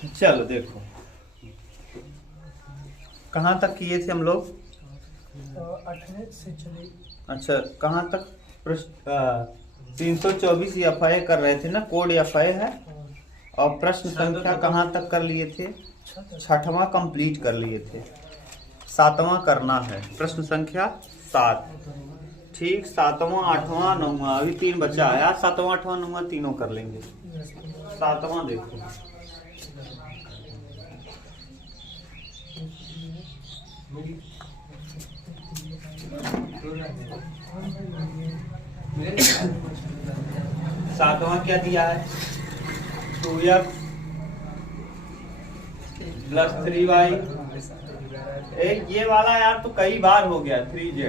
चलो देखो कहाँ तक किए थे हम लोग? 8 से चले। अच्छा कहाँ तक? 324 एफआई कर रहे थे ना, कोड एफआई है। और प्रश्न संख्या कहाँ तक कर लिए थे? 6वां कंप्लीट कर लिए थे, 7वां करना है। प्रश्न संख्या 7, ठीक। 7वां 8वां 9वां अभी 3 बचा है यार। 7वां 8वां 9वां तीनों कर लेंगे। 7वां देखो, सातवां क्या दिया है? 2x plus 3y। ये वाला यार तो कई बार हो गया। 3z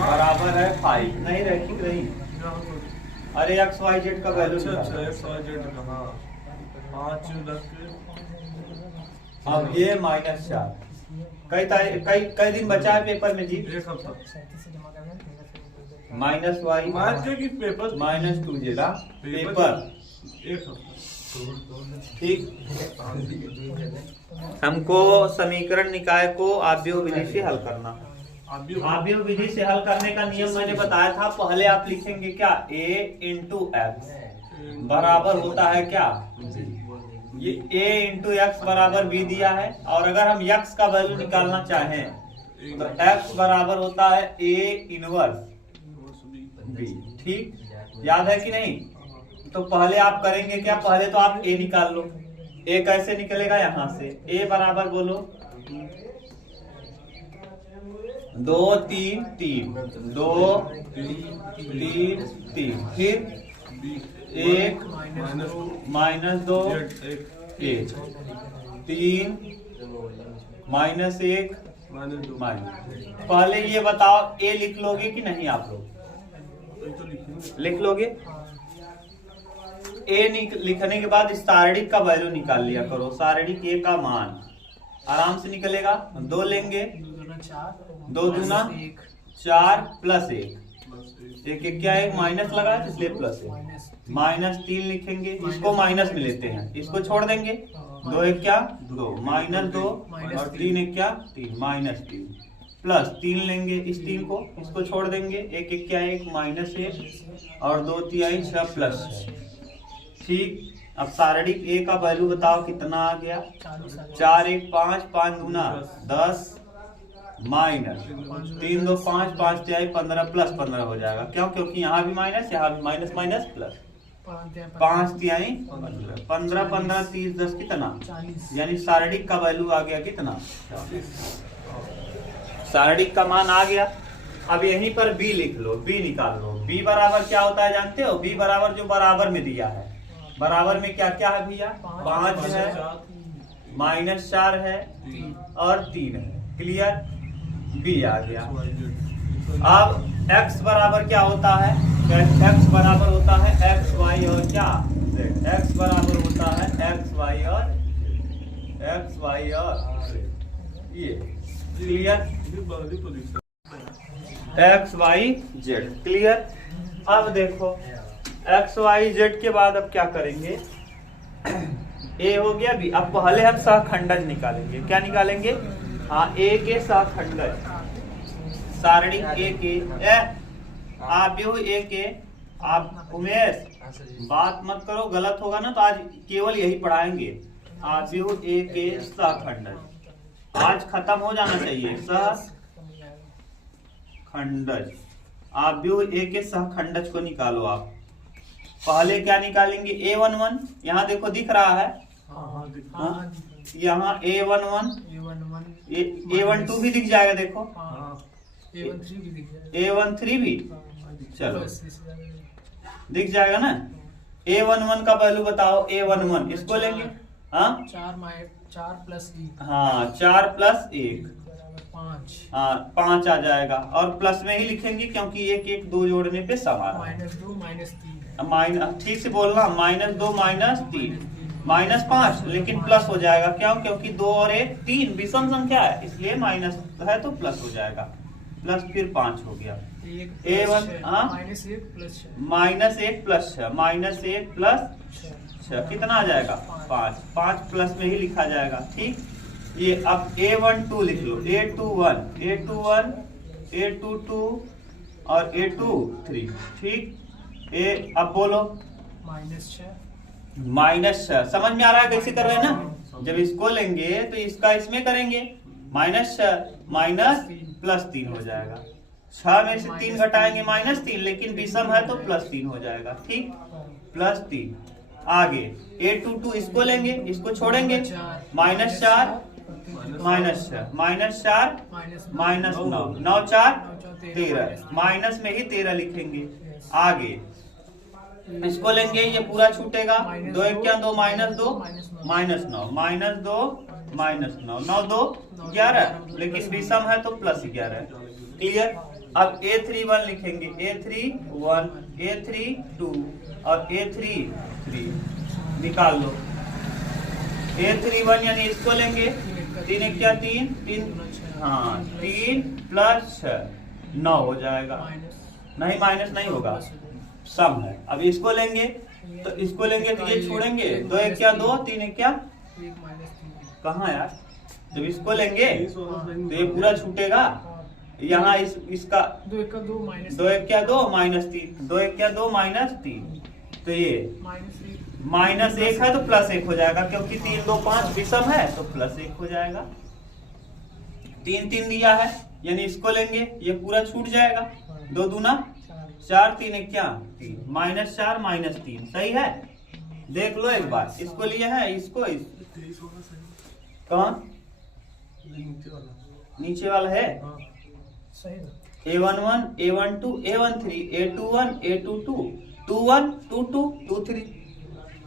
बराबर है 5। नहीं रैखिक रही। अरे एक्स वाई जेड का वैल्यू अब ये -4। कई दिन बचा है पेपर में जी? -y पेपर -2z पेपर, ठीक। हमको समीकरण निकाय को आव्यूह विधि से हल करना। आव्यूह विधि से हल करने का नियम मैंने बताया था। पहले आप लिखेंगे क्या? a इंटू एक्स बराबर होता है क्या? ये a इंटू एक्स बराबर b दिया है। और अगर हम x का वैल्यू निकालना चाहें तो x बराबर होता है a इनवर्स b, ठीक। याद है कि नहीं? तो पहले आप करेंगे क्या? पहले तो आप a निकाल लो। a कैसे निकलेगा? यहां से a बराबर बोलो 2 3 3 2 3 3, फिर 1 -2 1 3 -1 पहले ये बताओ a लिख लोगे कि नहीं? आप लोग लिख लोगे? ए लिखने के बाद सारणिक का वैल्यू निकाल लिया करो। सारणिक ए का मान आराम से निकलेगा। 2 लेंगे, 2 दूना 4 प्लस 1 एक क्या है? माइनस लगा है इसलिए प्लस है। -3 लिखेंगे, इसको माइनस में लेते हैं, इसको छोड़ देंगे। 2 1 क्या? 2 -2 और 3 1 क्या? 3 -3 प्लस 3 लेंगे, इस 3 को इसको छोड़ देंगे। 1 1 क्या? 1 -1 और 2 3 6 प्लस 6, ठीक। अब सारणिक ए का वैल्यू बताओ कितना आ गया? 4 1 5 5 दूना 10 माइनस 3 2 5 5 3 15 प्लस 15 हो जाएगा। क्यों? क्योंकि यहाँ भी माइनस, यहाँ भी माइनस माइनस प्लस। 5 3 15 15 30 10 कितना? यानी सारणिक का वैल्यू आ गया कितना? सारणिक का मान आ गया। अब यहीं पर b लिख लो, b निकाल लो। b बराबर क्या होता है जानते हो? b बराबर जो बराबर में दिया है, बराबर में क्या क्या है भैया? 5 है, -4 है और 3 है। क्लियर? b आ गया। अब x बराबर क्या होता है? x बराबर होता है x y और क्या? x बराबर होता है x y और ये। Clear? x y z। Clear? अब देखो x y z के बाद अब क्या करेंगे? a हो गया b। अब पहले हम सहखंडज निकालेंगे। क्या निकालेंगे? हाँ, a के सहखंडज। सारणिक a के आव्यूह a के। आप उमेश बात मत करो, गलत होगा ना तो आज केवल यही पढ़ाएंगे। आव्यूह a के सहखंडज आज खत्म हो जाना चाहिए। सहखंडज आव्यूह a के सहखंडज को निकालो आप। पहले क्या निकालेंगे? a11। यहाँ देखो दिख रहा है, यहाँ a11 a12 भी दिख जाएगा। देखो a13 भी, चलो दिख जाएगा ना। a11 का वैल्यू बताओ। a11 इसको लेंगे, हाँ 4 प्लस 1, हाँ 4 प्लस 1 5, हाँ 5 आ जाएगा। और प्लस में ही लिखेंगे क्योंकि 1 1 2 जोड़ने पे समान है। -2 -3 ठीक से बोलना। -2 -3 -5, लेकिन प्लस हो जाएगा। क्यों? क्योंकि 2 और 1 3 विषम संख्या है, इसलिए माइनस है तो प्लस हो जाएगा। प्लस फिर 5 हो गया। -1 प्लस -1 प्लस 6 कितना आ जाएगा 5, 5 प्लस में ही लिखा जाएगा। ठीक, ये अब A12 लिख लो, A21, A21, A22 और A23। ठीक, अब बोलो -6 समझ में आ रहा है कैसे कर रहे हैं ना। जब इसको लेंगे तो इसका इसमें करेंगे, -6 माइनस +3 हो जाएगा। 6 में से 3 घटाएंगे -3, लेकिन विषम है तो +3 हो जाएगा। ठीक, +3। आगे A22 इसको लेंगे, इसको छोड़ेंगे, -4 -6 -4 -9 9 4 13, माइनस में ही 13 लिखेंगे। आगे इसको लेंगे, ये पूरा छूटेगा, 2 1 क्या 2 -2 -9 -2 9 2 11, लेकिन विषम है तो +11। क्लियर। अब A31 लिखेंगे, A31 A32 और A33 निकाल लो। A31 यानी इसको लेंगे, 3 1 क्या 3 हाँ 3 + 6 9 हो जाएगा। नहीं माइनस नहीं होगा, सम है। अब इसको लेंगे तो इसको लेंगे तो ये छोड़ेंगे, 2 1 क्या 2 3 1 क्या कहाँ यार। जब इसको लेंगे तो ये पूरा छूटेगा, यहाँ इसका 2 1 क्या 2 -3 2 1 क्या 2 -3 2 1 क्या 2 -3, तो ये -1 है तो +1 हो जाएगा, क्योंकि 3 2 5 विषम है तो +1 हो जाएगा। 3 3 दिया है, यानी इसको लेंगे, ये पूरा छूट जाएगा, 2 दूना 4 3 1 क्या 3, -4 -3 सही है। देख लो एक बार, इसको लिए है, इसको कौन नीचे वाला है A11 A12 A13 A21 A22 21 22 23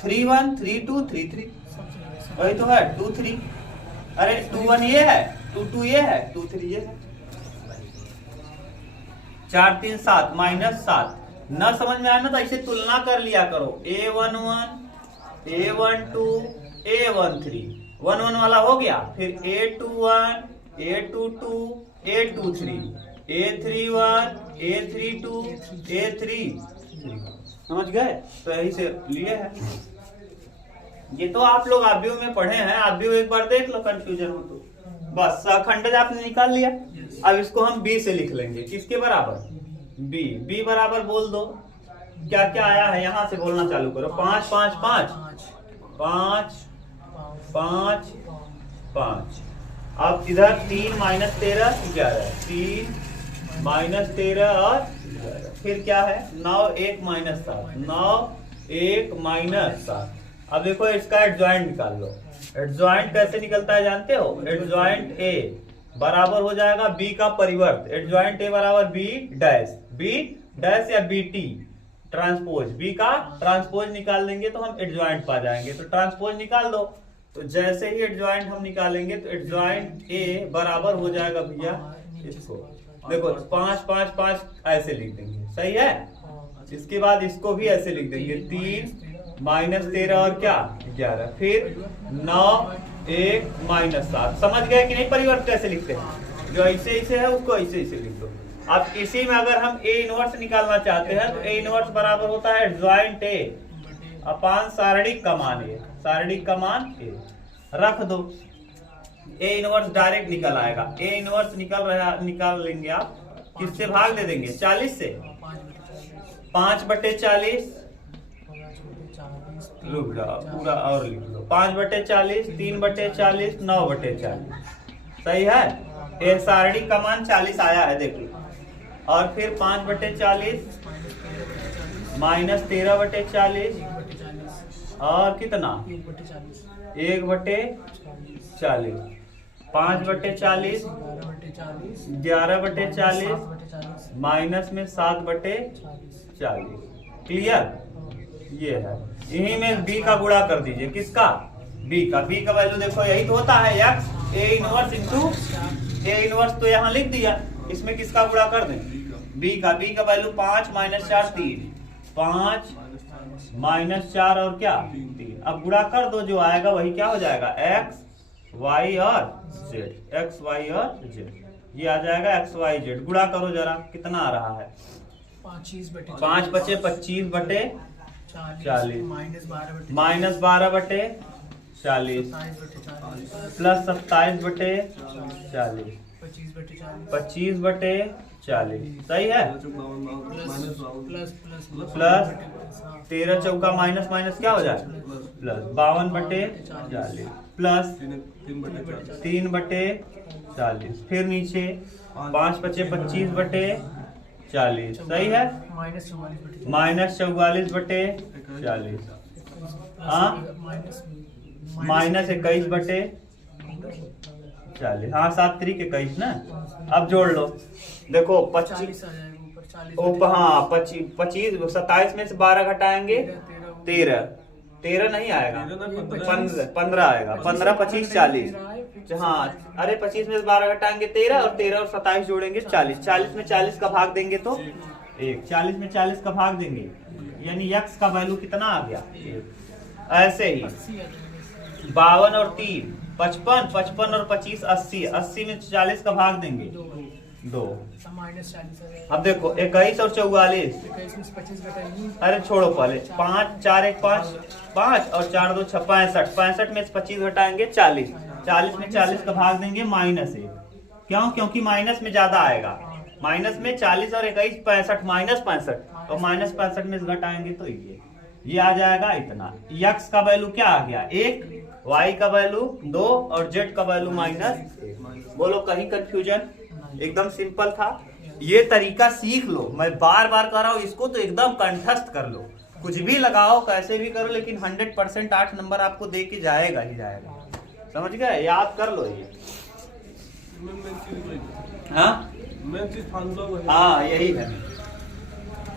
31 32 33, वही तो है 23। अरे 21 ये है, 22 ये है, 23 ये है। 4 3 7 -7 न समझ में आया ना तो ऐसे तुलना कर लिया करो। A11 A12 A13 1 1 वाला हो गया, फिर A21 A22 A23 A31 A32 A33, समझ गए। तो यही से लिए है, ये तो आप लोग आव्यूह में पढ़े हैं, आव्यूह एक बार देख लो, कंफ्यूजन हो तो बस। खंडज आपने निकाल लिया, अब इसको हम B से लिख लेंगे, किसके बराबर B बराबर बोल दो, क्या क्या आया है यहाँ से बोलना चालू करो। 5 5 5 5 5 5, अब इधर 3 -13 11, 3 -13 और 11, फिर क्या है 9 1 -7 9 1 -7। अब देखो इसका एडजॉइंट निकाल लो। एडजॉइंट कैसे निकलता है जानते हो, एडजॉइंट A बराबर हो जाएगा B का परिवर्त। एडजॉइंट A बराबर B डैश या BT ट्रांसपोज, B का ट्रांसपोज निकाल देंगे तो हम एडजॉइंट पा जाएंगे। तो ट्रांसपोज निकाल दो, तो जैसे ही एडजॉइंट हम निकालेंगे तो एडजॉइंट A बराबर हो जाएगा भैया, इसको देखो 5 5 5 ऐसे लिख देंगे, सही है। इसके बाद इसको भी ऐसे लिख देंगे, 3 -13 और क्या 11, फिर 9 1 -7। समझ गए कि नहीं परिवर्त कैसे लिखते हैं, जो ऐसे ऐसे है उसको ऐसे ऐसे लिख दो। अब इसी में अगर हम A इनवर्स निकालना चाहते हैं तो A इनवर्स बराबर होता है एडजॉइंट A अपान सारणिक का मान A, सारणिक का मान A रख दो। A इनवर्स डायरेक्ट निकल आएगा, A इनवर्स निकाल लेंगे आप, किससे भाग दे देंगे 40 से, 5/40 रुक जाओ पूरा और लिख लो, 5/40 3/40 9/40 सही है। ये सारणी का मान 40 आया है देख लो, और फिर 5/40 -13/40 और कितना 1/40 5/40 11/40 माइनस में 7/40। क्लियर, ये है। यही में B का गुणा कर दीजिए, किसका B का वैल्यू देखो यही तो होता है x A inverse into A inverse, तो यहाँ लिख दिया, इसमें किसका गुणा कर दें B का वैल्यू 5 -4 3 5 -4 और क्या 3। अब गुणा कर दो, जो आएगा वही क्या हो जाएगा x y और z, x y और z, ये आ जाएगा x y z। गुणा करो जरा, कितना आ रहा है 5 बचे 25/40 40 माइनस 12 बटे -12/40 27 बटे 40 प्लस 27/40 25 बटे 40 25/40 सही है। प्लस 13 चौका माइनस माइनस क्या हो जाए प्लस 52/40 प्लस 3/40 फिर नीचे 5 बचे 25/40 सही है। -44/40 हाँ -21/40 हाँ 7 3 21 ना। अब जोड़ लो देखो 25 हाँ 25 27 में से 12 घटाएंगे 13 नहीं आएगा 15 आएगा 15 25 40 हाँ अरे 25 में से 12 घटाएंगे 13 और 27 जोड़ेंगे 40 में 40 का भाग देंगे तो 1 40 में 40 का भाग देंगे यानी x का वैल्यू कितना आ गया 1। ऐसे ही 52 और 3 55 और 25 80 में 40 का भाग देंगे 2। अब देखो 21 और 44 अरे छोड़ो पहले 5 4 1 5 5 और 4 2 6 65 में से 25 घटाएंगे 40 में 40 का भाग देंगे -1 क्यों क्योंकि माइनस में ज्यादा आएगा माइनस में 40 और 21 65 -65 और -65 में से घटाएंगे तो ये आ जाएगा इतना। x का वैल्यू क्या आ गया 1 y का वैल्यू 2 और z का वैल्यू -1। बोलो कहीं कंफ्यूजन एकदम सिंपल था। ये तरीका सीख लो मैं बार बार कर रहा हूँ इसको तो एकदम कंठस्थ कर लो कुछ भी लगाओ कैसे भी करो लेकिन 100% 8 नंबर आपको दे के जाएगा ही जाएगा समझ गए याद कर लो ये। हाँ यही है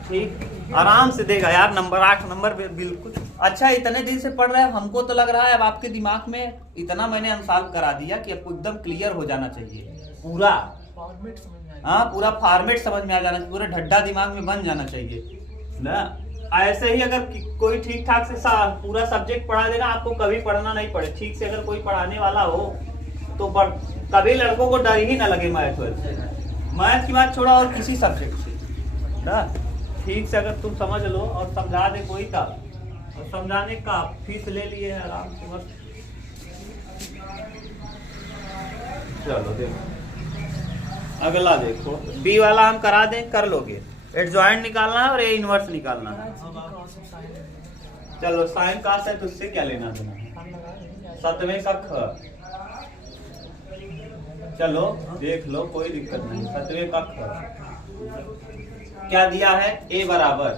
ठीक आराम से देगा यार नंबर 8 नंबर बिल्कुल। अच्छा इतने दिन से पढ़ रहे हैं हमको तो लग रहा है अब आपके दिमाग में इतना मैंने अनसॉल्व करा दिया कि आपको एकदम क्लियर हो जाना चाहिए पूरा पूरा फॉर्मेट समझ में आ जाना चाहिए पूरा ढड्डा दिमाग में बन जाना चाहिए ना। ऐसे ही अगर कोई ठीक ठाक से पूरा सब्जेक्ट पढ़ा देना आपको कभी पढ़ना नहीं पड़े ठीक से अगर कोई पढ़ाने वाला हो तो कभी लड़कों को डर ही ना लगे मैथ की बात छोड़ा और किसी सब्जेक्ट से ना ठीक से अगर तुम समझ लो और समझा दे कोई का और समझाने का फीस ले लिए आराम से बस। चलो देखो अगला देखो बी वाला हम करा दें कर लोगे एडजॉइंट निकालना है और ए इनवर्स निकालना है। चलो साइन कास है तो उससे क्या लेना देना 7वें का ख चलो देख लो कोई दिक्कत नहीं 7वें का ख क्या दिया है a बराबर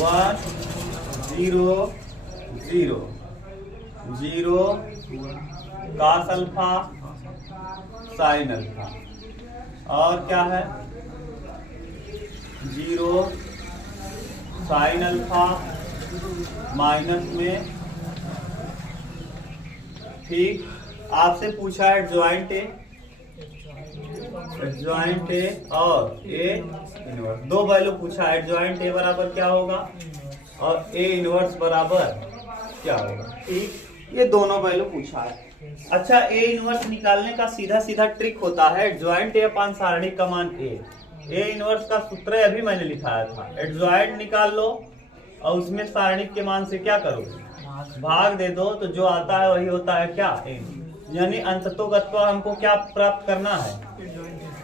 1 0 0 0 कास अल्फा साइन अल्फा और क्या है 0 साइन अल्फा माइनस में ठीक आपसे पूछा है एडजॉइंट ए और ए इनवर्स दो वैल्यू पूछा है एडजॉइंट ए बराबर क्या होगा और ए इनवर्स बराबर क्या होगा ठीक ये दोनों वैल्यू पूछा है। अच्छा ए इनवर्स निकालने का सीधा सीधा ट्रिक होता है एडजॉइंट ए अपान सारणी का मान ए इनवर्स का सूत्र अभी मैंने लिखाया था एडजॉइंट निकाल लो और उसमें सारणी के मान से क्या करोगे भाग दे दो तो जो आता है वही होता है क्या ए यानी अंततोगत्वा हमको क्या प्राप्त करना है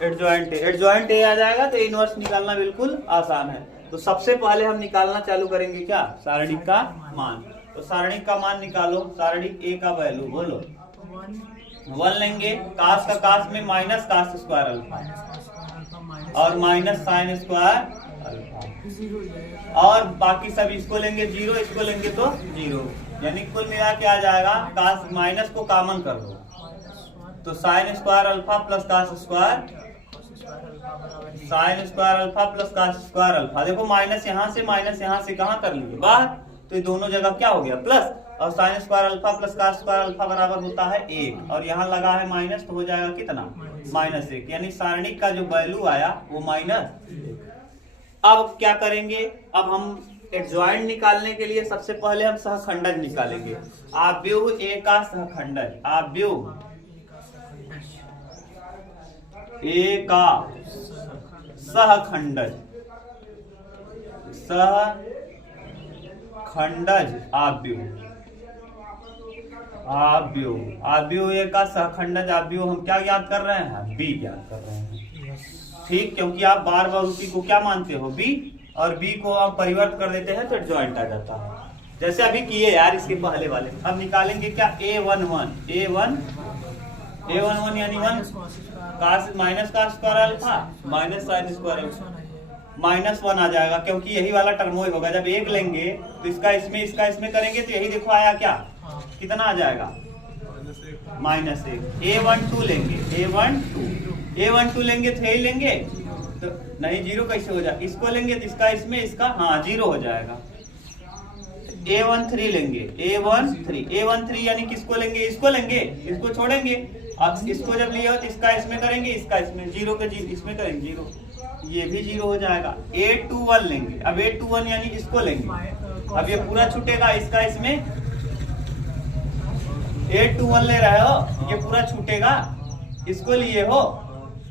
एडजॉइंट ए आ जाएगा तो इनवर्स निकालना बिल्कुल आसान है। तो सबसे पहले हम निकालना चालू करेंगे क्या सारणी का मान तो सारणी का मान निकालो सारणी ए का वैल्यू बोलो 1 लेंगे कास का कास में माइनस कास स्क्वायर अल्फा और माइनस साइन स्क्वायर अल्फा और बाकी सब इसको लेंगे 0 इसको लेंगे तो 0 यानी कुल मिला के आ जाएगा कास माइनस को कॉमन कर दो तो sine square alpha plus cos square alpha plus cos square alpha देखो माइनस यहाँ से कहाँ कर लिए बाहर तो ये दोनों जगह क्या हो गया प्लस और sine square alpha plus cos square alpha बराबर होता है 1 और यहाँ लगा है माइनस तो हो जाएगा कितना -1 यानी सारणी का जो वैल्यू आया वो -1। अब क्या करेंगे अब हम एडजॉइंट निकालने के लिए सबसे पहले हम सहखंडज निकालेंगे आव्यूह ए का सहखंडज आव्यूह ए का सहखंडज सहखंडज आव्यूह। आव्यूह का सहखंडज आव्यूह हम क्या याद कर रहे हैं? बी याद कर रहे हैं। ठीक, क्योंकि आप बार बार उसी को क्या मानते हो? बी, और बी को आप परिवर्त कर देते हैं तो एडजॉइंट आ जाता है। जैसे अभी किए यार इसके पहले वाले। अब निकालेंगे क्या? A11 यानी 1 माइनस का square alpha minus sine square alpha -1 आ जाएगा, क्योंकि यही वाला टर्म वही होगा। जब एक लेंगे तो इसका इसमें करेंगे तो यही देखो आया क्या? कितना आ जाएगा? -1। A12 लेंगे, A12 लेंगे तो यही लेंगे तो नहीं, 0 कैसे हो जाए? इसको लेंगे तो इसका हाँ 0 हो जाएगा। A13 लेंगे, A13 यानी किसको लेंगे? इसको लेंगे, इसको छोड़ेंगे। अब इसको जब लिया हो तो इसका इसमें करेंगे, इसका इसमें, 0 का इसमें करेंगे 0, ये भी 0 हो जाएगा। A21 लेंगे, अब A21 यानी इसको लेंगे, अब ये पूरा छूटेगा, इसका इसमें A21 ले रहे हो, ये पूरा छूटेगा, इसको लिए हो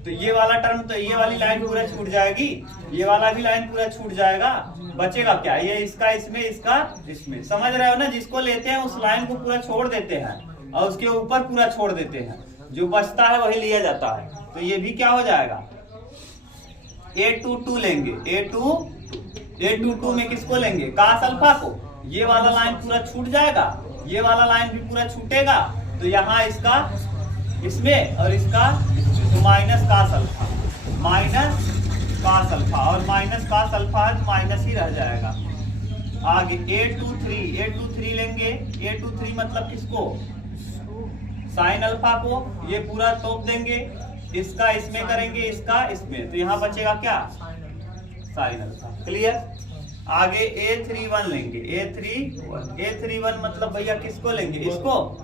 तो ये वाला टर्म, तो ये वाली लाइन पूरा छूट जाएगी, ये वाला भी लाइन पूरा छूट जाएगा। बचेगा क्या? ये इसका इसमें। समझ रहे हो ना? जिसको लेते हैं उस लाइन को पूरा छोड़ देते हैं और उसके ऊपर पूरा छोड़ देते हैं, जो बचता है वही लिया जाता है। तो ये भी क्या हो जाएगा? A22 लेंगे, A22 में किसको लेंगे? कास अल्फा को। ये वाला लाइन पूरा छूट जाएगा, ये वाला लाइन भी पूरा छूटेगा, तो यहाँ इसका इसमें और इसका तो माइनस कास अल्फा, और माइनस कास अल्फा तो माइनस ही रह जाएगा। आगे A23 लेंगे, A23 मतलब किसको? साइन अल्फा को। ये पूरा तोप देंगे, इसका इसमें करेंगे, इसका इसमें, तो यहाँ बचेगा क्या? Sign alpha. क्लियर? आगे A31 लेंगे, A31 मतलब भैया किसको लेंगे? इसको,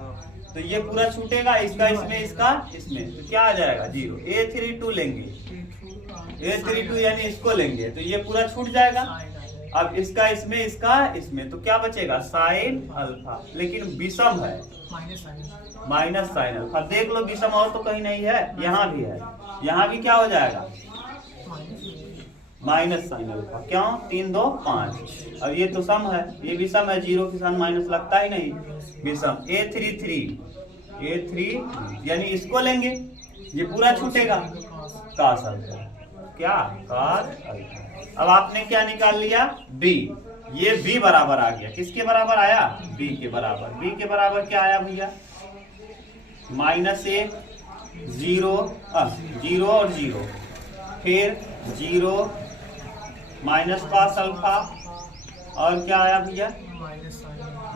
तो ये पूरा छूटेगा, इसका इसमें, तो क्या आ जाएगा? 0। A32 लेंगे, A32 यानी इसको लेंगे, तो ये पूरा छूट जाएगा। अब इसका इसमें, तो क्या बचेगा? साइन अल्फा, लेकिन विषम है, माइनस साइन अल्फा। देख लो विषम और तो कहीं नहीं है, यहाँ भी है, यहाँ भी क्या हो जाएगा? Minus sine alpha. क्यों? 3 2 5। अब ये तो सम है, ये भी सम है, 0 के साथ माइनस लगता ही नहीं, विषम। A33 यानी इसको लेंगे, ये पूरा छूटेगा, कास अल्फा। क्या? Cos alpha. अब आपने क्या निकाल लिया? B। ये B बराबर आ गया, किसके बराबर आया? B के बराबर। B के बराबर क्या आया भैया? -1 0 और 0, फिर 0 माइनस कास अल्फा, और क्या आया भैया?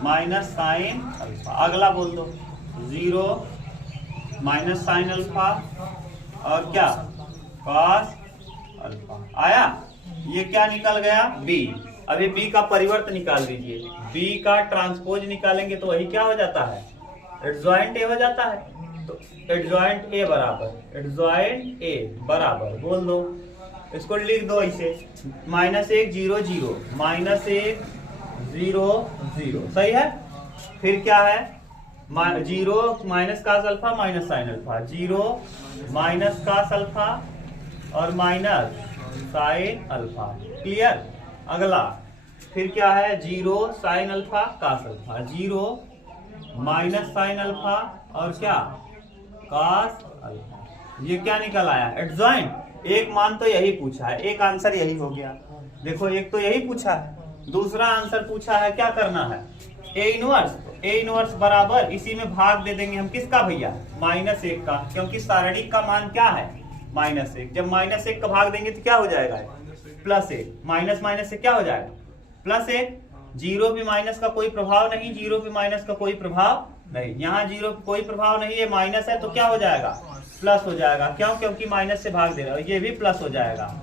Minus sine alpha. अगला बोल दो, 0 माइनस साइन अल्फा और क्या? कास अल्फा आया। ये क्या निकल गया? B। अभी B का परिवर्त निकाल दीजिए, B का ट्रांसपोज निकालेंगे तो वही क्या हो जाता है? एडजॉइंट A हो जाता है। तो एडजॉइंट A बराबर बोल दो, इसको लिख दो ऐसे, -1 0 0 -1 0 0, सही है। फिर क्या है? 0 minus cos alpha minus sine alpha, 0 minus cos alpha और माइनस साइन अल्फा। क्लियर? अगला फिर क्या है? 0 sine alpha cos alpha, 0 minus sine alpha और क्या? Cos alpha. ये क्या निकल आया? एडजॉइंट। एक मान तो यही पूछा है, एक आंसर यही हो गया। देखो एक तो यही पूछा है, दूसरा आंसर पूछा है क्या करना है? A इनवर्स बराबर, इसी में भाग दे देंगे हम किसका भैया? -1 का, क्योंकि सारणिक का मान क्या है? -1। जब -1 का भाग देंगे तो क्या हो जाएगा? +1। माइनस से क्या हो जाएगा? +1। 0 पे माइनस का कोई प्रभाव नहीं, 0 पे माइनस का कोई प्रभाव नहीं, यहाँ 0 पे कोई प्रभाव नहीं, ये माइनस है तो क्या हो जाएगा? प्लस हो जाएगा। क्यों? क्योंकि माइनस से भाग दे रहा है, ये भी प्लस हो जाएगा,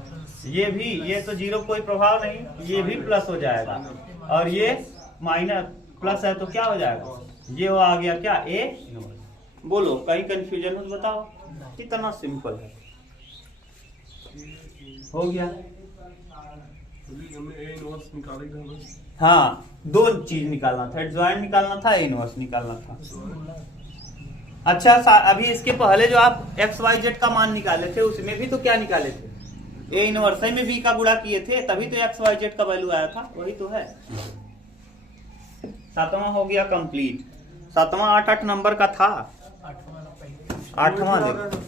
ये भी, ये तो 0 कोई प्रभाव नहीं, ये भी प्लस हो जाएगा, और ये माइनस प्लस है तो क्या हो जाएगा? ये वो आ गया क्या? A inverse. बोलो कहीं कंफ्यूजन हो तो बताओ, कितना सिंपल है, हो गया। हाँ, 2 चीज निकालना था, एडजॉइंट निकालना था, इनवर्स निकालना था। अच्छा, अभी इसके पहले जो आप XYZ का मान निकाले थे उसमें भी तो क्या निकाले थे? ए इनवर्स में बी का गुणा किए थे, तभी तो एक्स वाई जेड का वैल्यू आया था, वही तो है। 7वां हो गया कंप्लीट। 7वां 8 नंबर का था। 8वां देखो।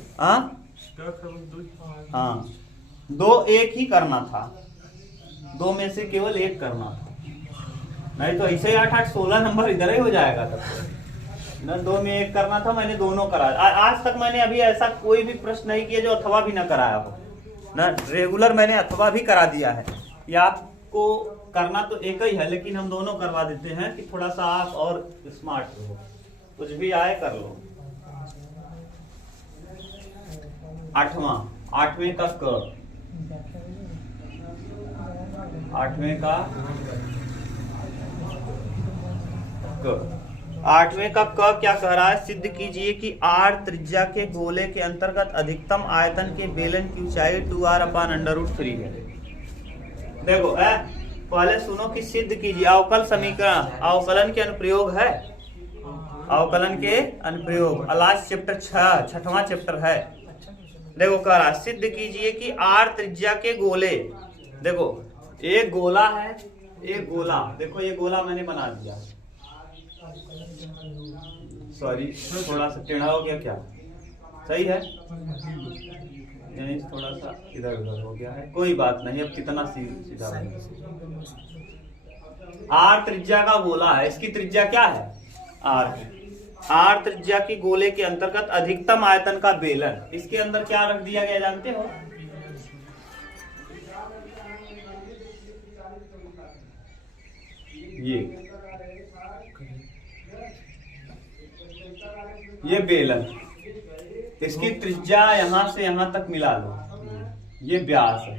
हाँ 2 1 ही करना था, 2 में से केवल 1 करना था, नहीं तो ऐसे 8 8 16 नंबर इधर ही हो जाएगा तब तो। ना 2 में 1 करना था, मैंने दोनों करा। आज तक मैंने अभी ऐसा कोई भी प्रश्न नहीं किया जो अथवा भी ना कराया हो ना, रेगुलर मैंने अथवा भी करा दिया है। या आपको करना तो एक ही है, लेकिन हम दोनों करवा देते हैं कि थोड़ा सा आप और स्मार्ट हो, कुछ भी आए कर लो। 8वां 8वें का क, 8वें का क, 8वें का क क्या कह रहा है? सिद्ध कीजिए कि r त्रिज्या के गोले के अंतर्गत अधिकतम आयतन के बेलन की ऊंचाई 2r/√3 है। देखो पहले सुनो कि सिद्ध कीजिए, अवकल समीकरण, अवकलन के अनुप्रयोग है, अवकलन के अनुप्रयोग लास्ट चैप्टर 6वां चैप्टर है। देखो कह रहा सिद्ध कीजिए कि r त्रिज्या के गोले, देखो एक गोला है, एक गोला, देखो ये गोला मैंने बना दिया, सॉरी थोड़ा सा टेढ़ा हो गया, क्या सही है? नहीं थोड़ा सा इधर उधर हो गया है, कोई बात नहीं, अब कितना सीधा आर त्रिज्या का गोला है, इसकी त्रिज्या क्या है? आर त्रिज्या की गोले के अंतर्गत अधिकतम आयतन का बेलन, इसके अंदर क्या रख दिया गया जानते हो? ये बेलन, इसकी त्रिज्या यहां से यहां तक मिला लो, ये व्यास है,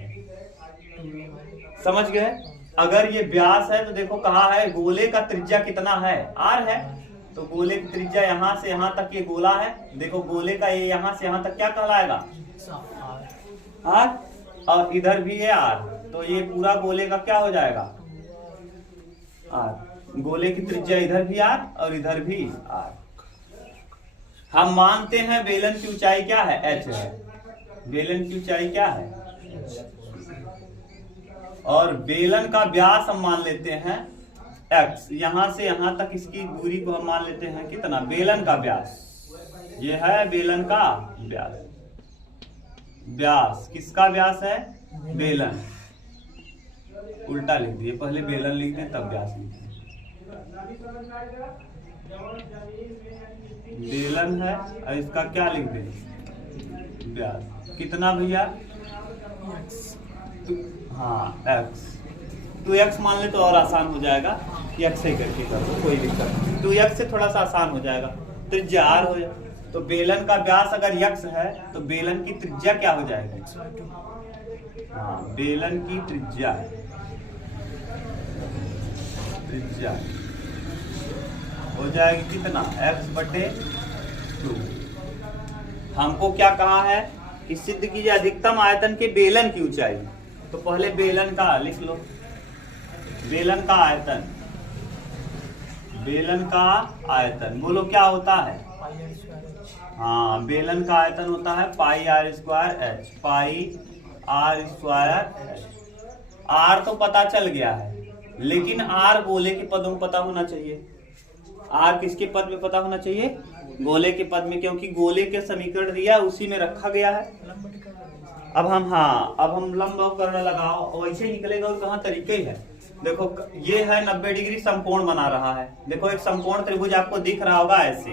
समझ गए? अगर ये व्यास है तो देखो कहा है गोले का त्रिज्या कितना है? आर है, तो गोले की त्रिज्या यहां से यहां तक ये गोला है, देखो गोले का ये यहां से यहां तक क्या कहलाएगा? आर, और इधर भी है आर, तो ये पूरा गोले का क्या हो जाएगा? आर। गोले की त्रिज्या इधर भी आर और इधर भी आर। हम मानते हैं बेलन की ऊंचाई क्या है? एच है, बेलन की ऊंचाई क्या है? और बेलन का व्यास हम मान लेते हैं एक्स, यहां से यहां तक इसकी दूरी को हम मान लेते हैं कितना? बेलन का व्यास, ये है बेलन का व्यास। व्यास किसका व्यास है? बेलन, उल्टा लिख दिए, पहले बेलन लिख दें तब व्यास लिखें। बेलन है और इसका क्या लिख दें? व्यास। कितना भैया? हाँ एक्स, 2x मान ले तो और आसान हो जाएगा, x ही करके करो, कोई दिक्कत नहीं, 2x से थोड़ा सा आसान हो जाएगा, त्रिज्या r हो जाए। तो बेलन का व्यास अगर x है तो बेलन की त्रिज्या क्या हो जाएगी? हाँ बेलन की त्रिज्या हो जाएगी कितना? x/2। हमको क्या कहा है कि सिद्ध कीजिए अधिकतम आयतन के बेलन की ऊंचाई, तो पहले बेलन का लिख लो, बेलन का आयतन, बेलन का आयतन बोलो क्या होता है? हाँ बेलन का आयतन होता है पाई r स्क्वायर एच, पाई r स्क्वायर एच। r तो पता चल गया है, लेकिन r गोले के पद में पता होना चाहिए। r किसके पद में पता होना चाहिए? गोले के पद में, क्योंकि गोले के समीकरण दिया उसी में रखा गया है। अब हम लंब अवकर्ण लगाओ, वैसे निकलेगा और कहाँ तरीके ही है। देखो ये है 90 डिग्री समकोण बना रहा है, देखो एक समकोण त्रिभुज आपको दिख रहा होगा ऐसे,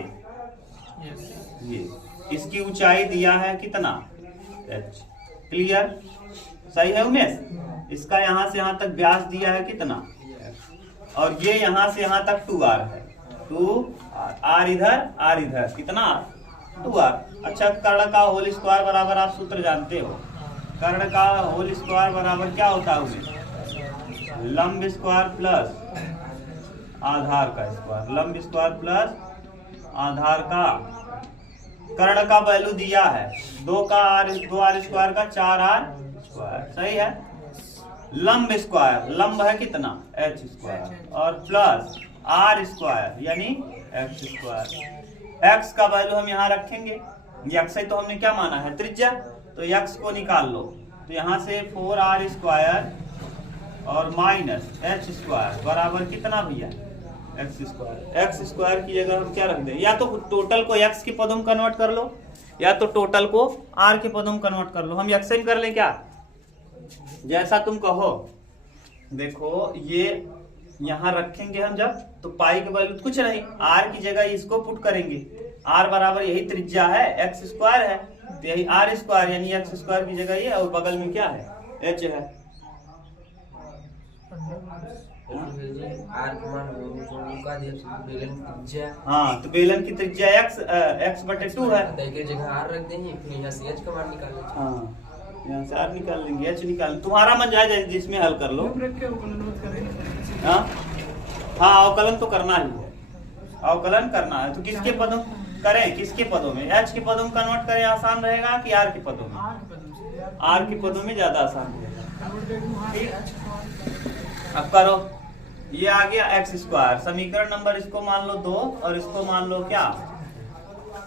ये इसकी ऊंचाई दिया है कितना? h। क्लियर? सही है उमेश? इसका यहां से यहां तक व्यास दिया है कितना? और ये यहां से यहां तक 2r है, 2r, r इधर कितना? 2r। अच्छा कर्ण का होल स्क्वायर बराबर, आप सूत्र जानते हो, कर्ण का होल स्क्वायर बराबर क्या होता है उमेश? लंब स्क्वायर प्लस आधार का स्क्वायर, लंब स्क्वायर प्लस आधार का। कर्ण का वैल्यू दिया है 2r स्क्वायर का 4r स्क्वायर, सही है। लंब स्क्वायर, लंब है कितना? h स्क्वायर, और प्लस r स्क्वायर यानी x स्क्वायर। x का वैल्यू हम यहाँ रखेंगे, x है तो हमने क्या माना है? त्रिज्या, तो x को निकाल लो, तो यहाँ से 4r स्क्वायर और माइनस h स्क्वायर बराबर कितना भैया एक्स स्क्वायर की जगह हम क्या रख दें, या तो टोटल को x के पदों में कन्वर्ट कर लो या तो टोटल को r के पदों में कन्वर्ट कर लो। हम एक्सचेंज कर लें क्या, जैसा तुम कहो। देखो ये यहाँ रखेंगे हम जब, तो पाई के वैल्यू कुछ नहीं, r की जगह इसको पुट करेंगे। r बराबर यही त्रिज्या है, एक्स स्क्वायर है, तो यही r स्क्वायर यानी एक्स स्क्वायर की जगह ये, और बगल में क्या है h है। हाँ, तो बेलन की त्रिज्या x/2 है। हाँ, यहाँ से r निकाल लेंगे, h निकाल, तुम्हारा मन जाए जिसमें हल कर लो। हाँ हाँ, अवकलन तो करना ही है, अवकलन करना है। तो किसके पदों करें, किसके पदों में, h के पदों में कन्वर्ट करें आसान रहेगा कि r के पदों में, r के पदों में ज्यादा आसान रहेगा। ठीक, अब करो, ये आ गया एक्स स्क्वायर, समीकरण नंबर इसको मान लो 2 और इसको मान लो क्या,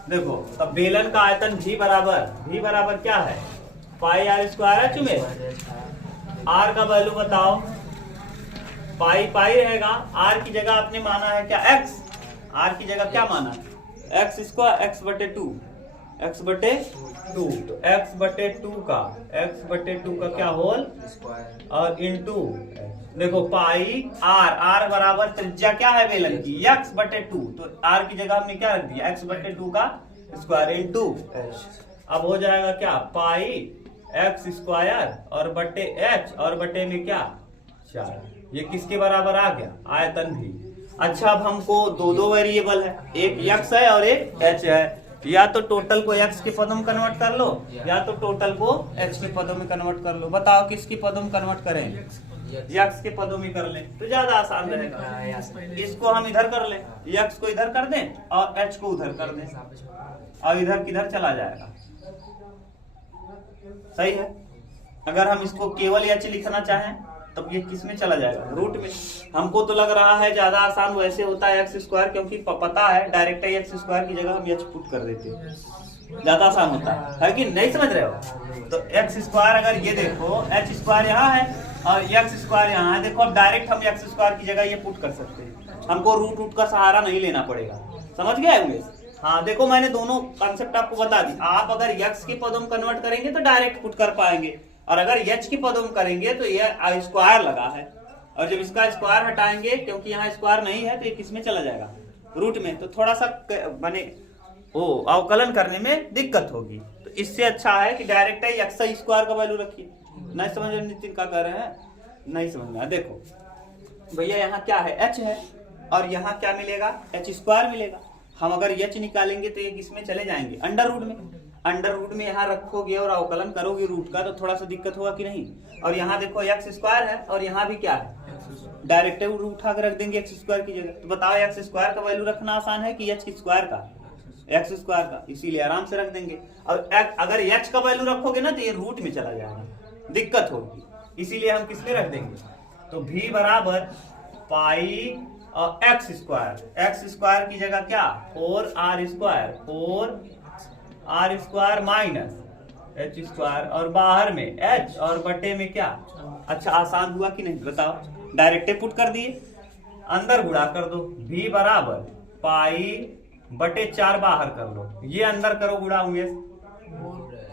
देखो तब बेलन का आयतन v बराबर क्या है, पाई r स्क्वायर है चुमे, r का वैल्यू बताओ, पाई रहेगा, r की जगह आपने माना है क्या x, r की जगह क्या माना है एक्स स्क्वायर, x/2, तो x/2 का क्या होल और इंटू, देखो पाई r बराबर त्रिज्या क्या है बेलन की x/2, तो r की जगह हमने क्या रख दिया x/2 का स्क्वायर इंटू, अब हो जाएगा क्या पाई x स्क्वायर और बटे h और बटे में क्या 4, ये किसके बराबर आ गया आयतन भी। अच्छा, अब हमको दो वेरिएबल है, एक x है और एक h है, या तो टोटल को x के पदों में कन्वर्ट कर लो या तो टोटल को h के पदों में कन्वर्ट कर लो। बताओ किसके पदों में कन्वर्ट करें, x के पदों में कर लें तो ज्यादा आसान रहेगा। इसको हम इधर कर लें, x को इधर कर दें और h को उधर कर दें, और इधर किधर चला जाएगा, सही है। अगर हम इसको केवल h लिखना चाहें तब ये किस में चला जाएगा, रूट में। हमको तो लग रहा है ज्यादा आसान वैसे होता है एक्स स्क्वायर, क्योंकि पता है डायरेक्ट एक्स स्क्वायर की जगह हम h पुट कर देते हैं, ज्यादा आसान होता है कि नहीं, समझ रहे हो। तो एक्स स्क्वायर अगर ये देखो h स्क्वायर यहाँ है और एक्स स्क्वायर यहाँ है, देखो अब डायरेक्ट हम एक्स स्क्वायर की जगह ये पुट कर सकते हैं, हमको रूट का सहारा नहीं लेना पड़ेगा। समझ गए होंगे। हाँ देखो, मैंने दोनों कॉन्सेप्ट आपको बता दी। आप अगर x के पदों में कन्वर्ट करेंगे तो डायरेक्ट पुट कर पाएंगे, और अगर h के पदों में करेंगे तो ये स्क्वायर लगा है, और जब इसका स्क्वायर हटाएंगे क्योंकि यहाँ स्क्वायर नहीं है तो ये किस में चला जाएगा, रूट में। तो थोड़ा सा बने अवकलन करने में दिक्कत होगी, तो इससे अच्छा है कि डायरेक्ट ही x स्क्वायर का वैल्यू रखिए। नहीं समझ रहे नितिन क्या कह रहे हैं, नहीं समझना। देखो भैया यहाँ क्या है h है और यहाँ क्या मिलेगा h स्क्वायर मिलेगा। हम अगर h निकालेंगे तो ये किसमें चले जाएंगे, अंडर रूट में। अंडर रूट में यहाँ रखोगे और अवकलन करोगे रूट का तो थोड़ा सा दिक्कत होगा कि नहीं। और यहाँ देखो एक्स स्क्वायर है और यहाँ भी क्या है, डायरेक्ट रूट उठा के रख देंगे एक्स स्क्वायर की जगह। तो बताओ एक्स स्क्वायर का वैल्यू रखना आसान है कि एच स्क्वायर का, एक्स स्क्वायर का, इसीलिए आराम से रख देंगे। और अगर एच का वैल्यू रखोगे ना तो ये रूट में चला जाएगा, दिक्कत होगी, इसीलिए हम किस में रख देंगे। तो v बराबर पाई और एक्स स्क्वायर की जगह क्या 4r square minus h square, और बाहर में h और बटे में क्या। अच्छा आसान हुआ कि नहीं बताओ, डायरेक्ट पुट कर दिए, अंदर गुणा कर दो, v बराबर पाई बटे 4 बाहर कर लो, ये अंदर करो गुणा होंगे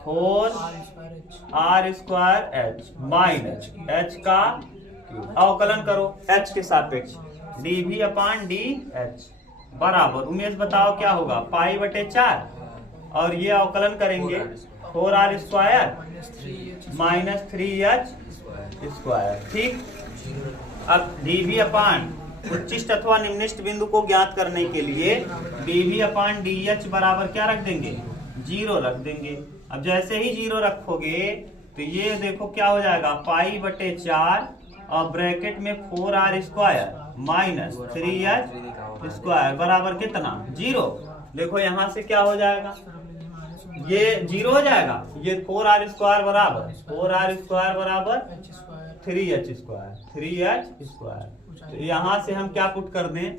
4r square h minus h का अवकलन करो h के सापेक्ष dv अपान dh बराबर, उमेश बताओ क्या होगा, पाई बटे 4 और ये अवकलन करेंगे 4r square minus 3h square. ठीक, अब dv अपान उच्चिष्ट अथवा निम्निष्ट बिंदु को ज्ञात करने के लिए dv अपान dh बराबर क्या रख देंगे, 0 रख देंगे। अब जैसे ही 0 रखोगे तो ये देखो क्या हो जाएगा, पाई बटे 4 और ब्रैकेट में 4r square minus 3h square बराबर कितना 0। देखो यहाँ से क्या हो जाएगा, ये 0 हो जाएगा, ये 4r स्क्वायर बराबर 3h स्क्वायर। तो यहाँ से हम क्या पुट कर दें,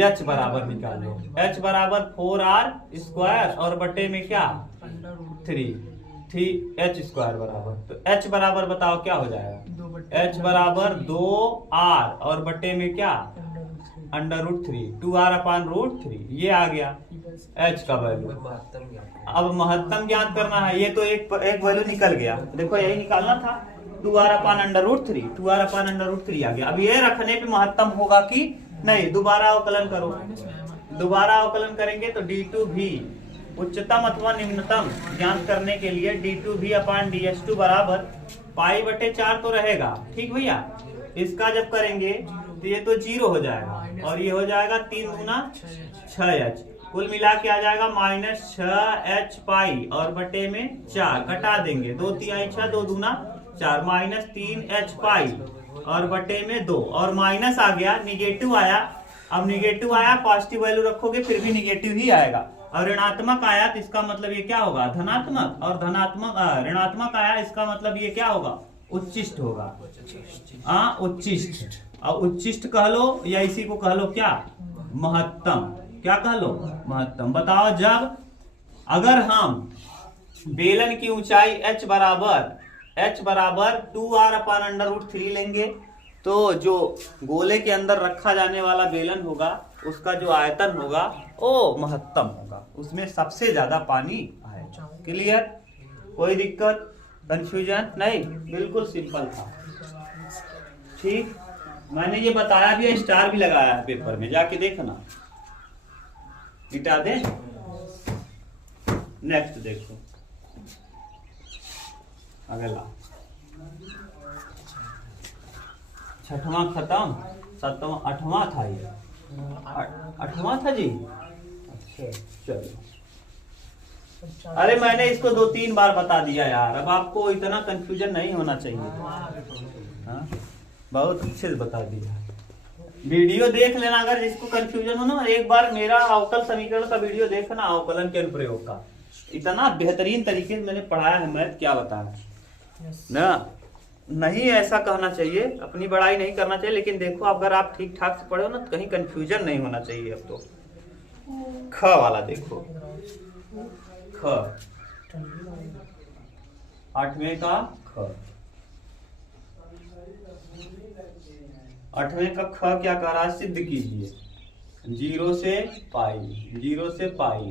h बराबर निकाल लो, h बराबर 4r स्क्वायर और बटे में क्या 3, थ्री एच स्क्वायर बराबर, तो एच बराबर बताओ क्या हो जाएगा, एच बराबर 2r और बटे में क्या √3, 2r अपान √3, ये आ गया h का वैल्यू। अब महत्तम ज्ञात करना है, ये तो एक वैल्यू निकल गया, देखो यही निकालना था, 2r अपान √3, 2r अपान √3 आ गया। अब ये रखने पे महत्तम होगा कि नहीं, दोबारा अवकलन करो, दोबारा अवकलन करेंगे तो d2v उच्चतम अथवा निम्नतम ज्ञात करने के लिए d2v अपान ds2 बराबर पाई बटे 4 तो रहेगा, ठीक भैया। इसका जब करेंगे तो ये तो 0 हो जाएगा और ये हो जाएगा 3 दूना 6h, कुल मिला के आ जाएगा -6h पाई और बटे में 4 कटा देंगे, 2 तिहाई 6, 2 दूना 4, -3h पाई और बटे में 2 और माइनस आ गया, निगेटिव आया। अब निगेटिव आया, पॉजिटिव वैल्यू रखोगे फिर भी निगेटिव ही आएगा, और ऋणात्मक आया तो इसका मतलब ये क्या होगा, धनात्मक, और धनात्मक ऋणात्मक आया इसका मतलब ये क्या होगा, उच्चिष्ट होगा। उच्चिष्ट, और उच्चिष्ट कह लो या इसी को कह लो क्या, महत्तम, क्या कह लो, महत्तम। बताओ जब अगर हम बेलन की ऊंचाई h बराबर 2r अपान √3 लेंगे तो जो गोले के अंदर रखा जाने वाला बेलन होगा उसका जो आयतन होगा वो महत्तम होगा, उसमें सबसे ज्यादा पानी आएगा। क्लियर, कोई दिक्कत कंफ्यूजन नहीं, बिल्कुल सिंपल था। ठीक, मैंने ये बताया भी है, स्टार भी लगाया है पेपर में, जाके देखना। मिटा दे, नेक्स्ट देखो अगला, छठवां खत्म, सातवां आठवां था, ये आठवां था जी। अच्छा चलो, अरे मैंने इसको 2-3 बार बता दिया यार, अब आपको इतना कंफ्यूजन नहीं होना चाहिए। हाँ, बहुत अच्छे से बता दिया। वीडियो देख लेना, अगर जिसको कंफ्यूजन हो ना, एक बार मेरा अवकल समीकरण का वीडियो देखना, अवकलन के अनुप्रयोग का, इतना बेहतरीन तरीके से मैंने पढ़ाया है, मैथ क्या बताया ना। नहीं ऐसा कहना चाहिए, अपनी बड़ाई नहीं करना चाहिए, लेकिन देखो अगर आप ठीक ठाक से पढ़ो ना तो कहीं कंफ्यूजन नहीं होना चाहिए। अब तो ख वाला देखो, ख, 8वें का ख, 8वें का ख क्या कह रहा है, सिद्ध कीजिए 0 से पाई, 0 से पाई,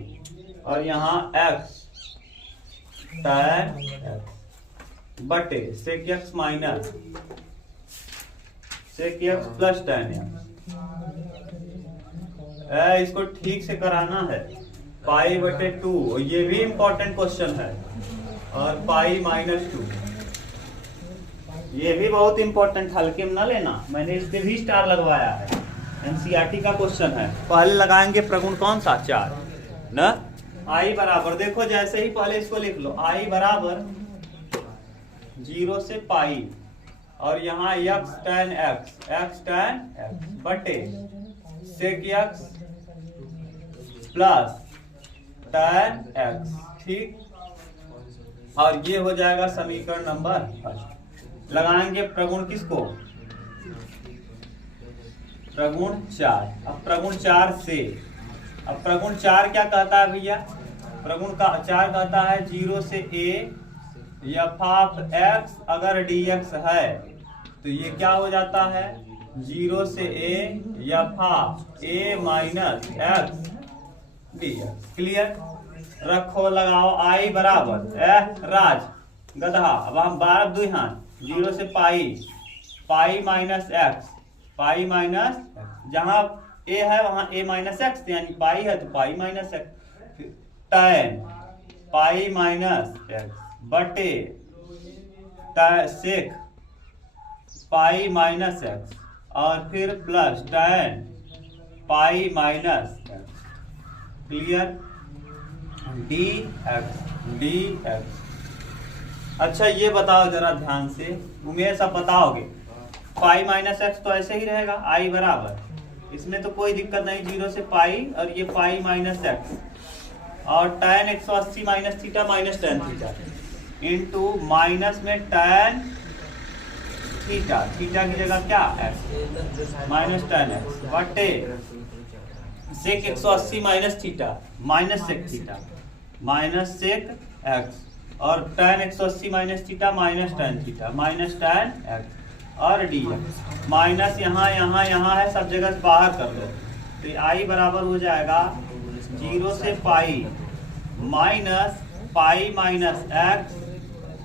और यहाँ x tan x बटे sec x minus sec x plus tan x। इसको ठीक से कराना है, पाई बटे 2, ये भी इंपॉर्टेंट क्वेश्चन है, और पाई -2, ये भी बहुत इंपॉर्टेंट, हल्के में ना लेना, मैंने इस पे भी स्टार लगवाया है, एनसीईआरटी का क्वेश्चन है। पहले लगाएंगे प्रगुण कौन सा, 4 ना। आई बराबर, देखो जैसे ही पहले इसको लिख लो, आई बराबर 0 से पाई, और यहाँ x tan x बटे sec x plus tan x, ठीक, और ये हो जाएगा समीकरण नंबर 1। लगाएंगे प्रगुण किसको, प्रगुण 4। अब प्रगुण 4 से, अब प्रगुण 4 क्या कहता है भैया, प्रगुण का 4 कहता है 0 से a f ऑफ x अगर dx है तो ये क्या हो जाता है, 0 से a f of a minus x dx। Clear, रखो, लगाओ, आई बराबर राज गधा, अब हम 12 2 हाथ, 0 से पाई माइनस x, पाई माइनस, जहां a है वहां a माइनस x, यानी पाई है तो पाई माइनस x, tan पाई माइनस x बटे सेक पाई माइनस x, और फिर प्लस tan पाई माइनस x। Clear, dx। अच्छा ये बताओ जरा ध्यान से, उमेश आप बताओगे, पाई माइनस x तो ऐसे ही रहेगा, आई बराबर, इसमें तो कोई दिक्कत नहीं, 0 से पाई, और ये पाई माइनस x, और tan 180 minus theta minus tan theta, into minus में tan थीटा, थीटा की जगह क्या x माइनस tan x बटे sec 180 minus theta minus sec theta minus sec x और tan 180 minus theta minus tan theta minus tan x और D minus यहाँ है, सब जगह से बाहर कर दो। तो आई बराबर हो जाएगा 0 से pi minus pi minus x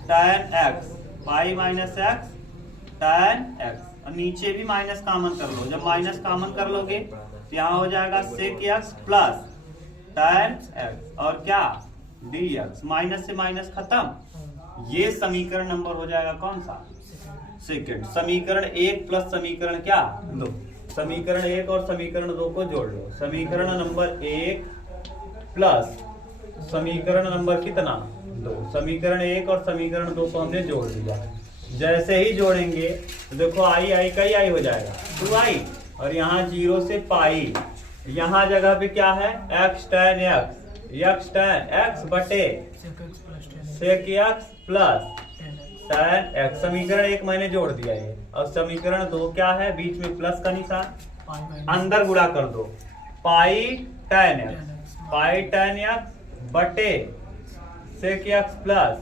tan x, पाई माइनस x tan x, और नीचे भी माइनस कॉमन कर लो। जब माइनस कॉमन कर लोगे तो यहाँ हो जाएगा sec x plus tan x और क्या dx, माइनस से माइनस खत्म। ये समीकरण नंबर हो जाएगा कौन सा? सेकंड। समीकरण 1 प्लस समीकरण क्या 2, समीकरण 1 और समीकरण 2 को जोड़ लो। समीकरण नंबर 1 प्लस समीकरण नंबर कितना 2, समीकरण 1 और समीकरण 2 को हमने जोड़ दिया। जैसे ही जोड़ेंगे तो देखो आई का ही आई हो जाएगा 2i, और यहाँ 0 से पाई, यहाँ जगह पे क्या है x tan x बटे sec x plus tan x। समीकरण 1 मैंने जोड़ दिया है, और समीकरण 2 क्या है, बीच में प्लस का निशान, अंदर गुणा कर दो। पाई tan x बटे sec x plus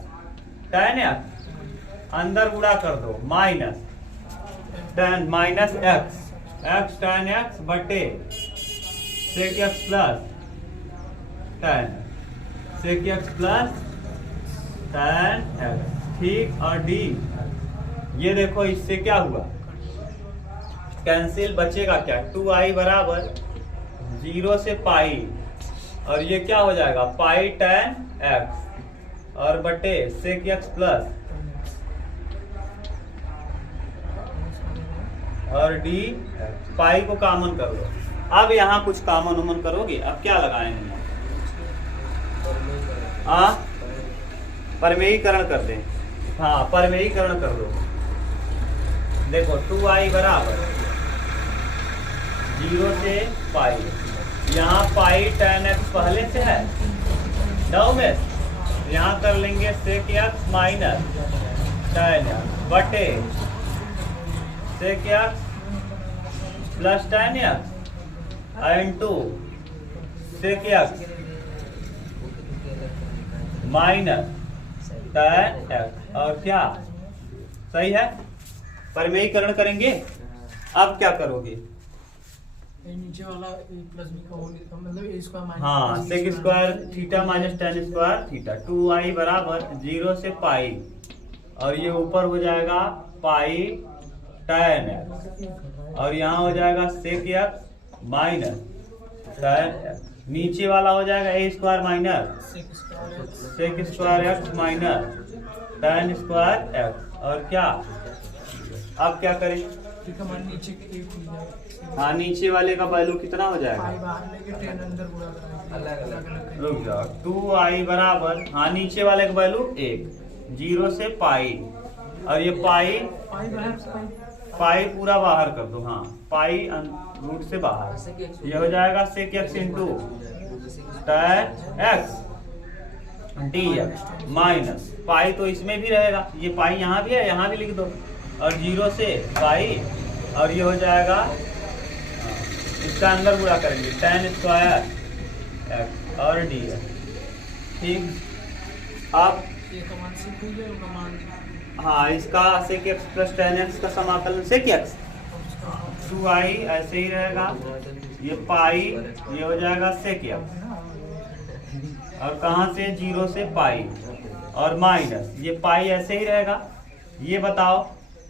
tan x, अंदर गुणा कर दो, minus tan minus x tan x बटे sec x plus tan sec x plus tan x, ठीक। और डी ये देखो इससे क्या हुआ, कैंसिल, बचेगा क्या 2i बराबर 0 से पाई, और ये क्या हो जाएगा पाई tan x और बटे sec x प्लस और डी, पाई को कॉमन कर लो। अब यहाँ कुछ कॉमन उमन करोगे, अब क्या लगाएंगे, परमेयीकरण कर दें। हाँ, परमेयीकरण कर दो। देखो 2i बराबर 0 से पाई, यहाँ पाई tan x पहले से है डाउ में, यहाँ कर लेंगे sec x minus tan x बटे sec x plus tan x into sec x minus tan x, और क्या सही है। परमेयीकरण करेंगे। अब क्या करोगे, नीचे वाला प्लस बी का होल मतलब a स्क्वायर माइनस, हाँ sec square theta minus tan square theta, 2i बराबर 0 से पाई, और ये ऊपर हो जाएगा पाई tan x, और यहाँ हो जाएगा sec x minus tan x, नीचे वाला हो जाएगा a square minus sec square x minus tan square x, और क्या अब क्या करें, नीचे के एक हो जाएगा। हाँ नीचे वाले का वैल्यू कितना हो जाएगा, पाई बाहर लेके 10 अंदर गुणा करेंगे, अलग रुक जाओ, 2i बराबर, हाँ नीचे वाले का वैल्यू 1 0 से पाई, और ये पाई पाई पूरा बाहर कर दो, हाँ पाई रूट से बाहर, ये हो जाएगा sec x into tan x dx minus pi, तो इसमें भी रहेगा, ये पाई यहाँ भी है, यहाँ भी लिख दो, और 0 से पाई, और ये हो जाएगा इसका अंदर गुणा करेंगे tan स्क्वायर x और dx, ठीक। अब हाँ इसका sec x plus tan x का समाकलन sec x 2i ऐसे ही रहेगा, ये पाई, ये हो जाएगा sec x, और कहाँ से 0 से पाई, और माइनस ये पाई ऐसे ही रहेगा। ये बताओ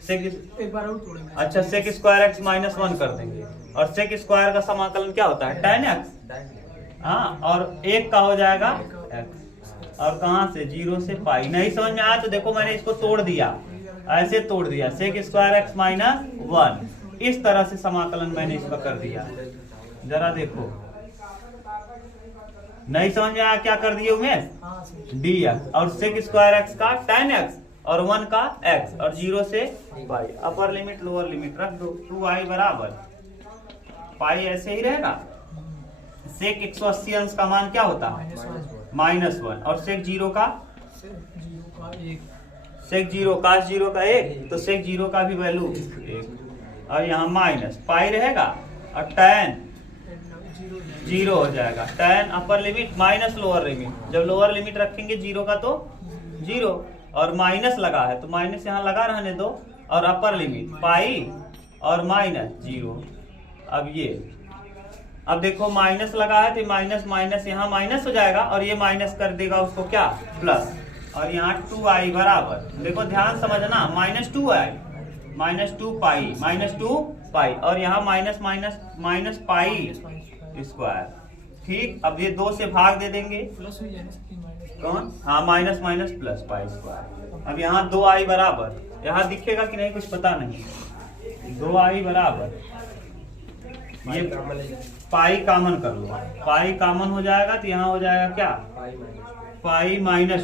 sec, एक बार और तोड़ेंगे। अच्छा sec स्क्वायर x माइनस 1 कर देंगे, और sec स्क्वायर का समाकलन क्या होता है tan x, हाँ, और 1 का हो जाएगा x, और कहाँ से 0 से पाई। नहीं समझ में आया तो देखो मैंने इसको तोड़ दिया, ऐसे तोड़ दिया, sec स्क्वायर x माइनस 1, इस तरह से समाकलन मैंने इसका कर दिया। जरा देखो, नहीं समझ में आया क्या कर दिए उमेश, dx, और sec स्क्वायर x का tan x, और 1 का x, और 0 से पाई, अपर लिमिट लोअर लिमिट रख दो। 2i बराबर पाई ऐसे ही रहेगा, sec 180 अंश का मान क्या होता है -1, और sec 0 का sec 0 cos 0 का 1, तो sec 0 का भी वैल्यू 1, और यहाँ माइनस पाई रहेगा, और tan 0 हो जाएगा, tan upper limit minus lower limit, जब लोअर लिमिट रखेंगे 0 का तो 0 और माइनस लगा है तो माइनस यहाँ लगा रहने दो और अपर लिमिट पाई और माइनस 0। अब देखो माइनस लगा है तो माइनस माइनस यहाँ माइनस हो जाएगा और ये माइनस कर देगा उसको क्या प्लस, और यहाँ 2i बराबर, देखो ध्यान समझना, माइनस 2 पाई और यहाँ minus minus minus pi square. ठीक, अब ये 2 से भाग दे देंगे, प्लस हो जाए कौन, हाँ minus minus plus pi square. अब यहाँ 2i बराबर, यहाँ दिखेगा कि नहीं कुछ पता नहीं, 2i बराबर, ये पाई कॉमन कर लो, पाई कॉमन हो जाएगा तो यहाँ हो जाएगा क्या पाई माइनस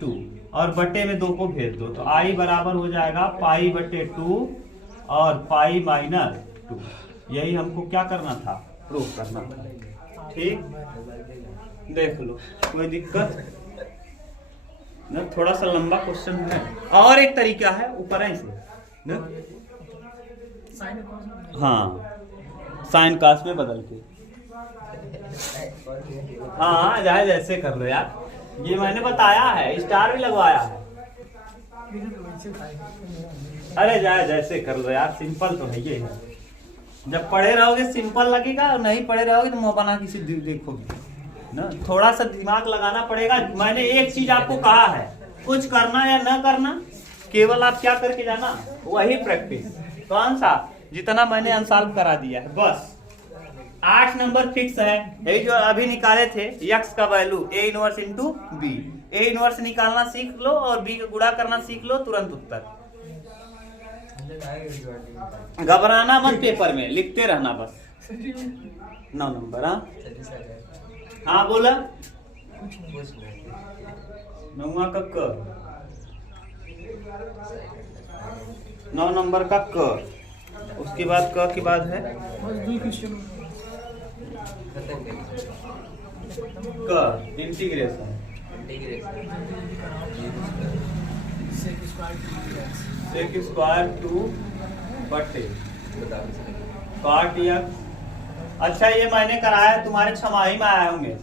2 और बटे में 2 को भेज दो तो i बराबर हो जाएगा पाई बटे 2 और पाई माइनस 2। यही हमको क्या करना था, प्रूफ करना था। ठीक, देख लो, कोई दिक्कत न, थोड़ा सा लंबा क्वेश्चन है। और एक तरीका है ऊपर ऐसे न? हाँ साइन कास में बदल के, हाँ जाए जैसे कर लो यार, ये मैंने बताया है, स्टार भी लगवाया है। अरे जाए जैसे कर लो यार, सिंपल तो है ये है। जब पढ़े रहोगे सिंपल लगेगा और नहीं पढ़े रहोगे तो मुंह बना किसी देखोगे ना, थोड़ा सा दिमाग लगाना पड़ेगा। मैंने एक चीज आपको कहा है, कुछ करना या न करना, केवल आप क्या करके जाना, वही प्रैक्टिस। कौन सा, जितना मैंने अनसॉल्व करा दिया है बस। 8 नंबर फिक्स है, यही जो अभी निकाले थे, x का value a inverse into B. a inverse निकालना सीख लो और b का गुणा करना सीख लो, तुरंत उत्तर। घबराना मत, पेपर में लिखते रहना बस। 9 नंबर, हाँ बोला, 9 का क, 9 नंबर का क, उसके बाद क के बाद है क, इंटीग्रेशन सेक स्क्वायर 2 बटे कॉट x। अच्छा ये मैंने कराया है, तुम्हारे छमाही में आए होंगे,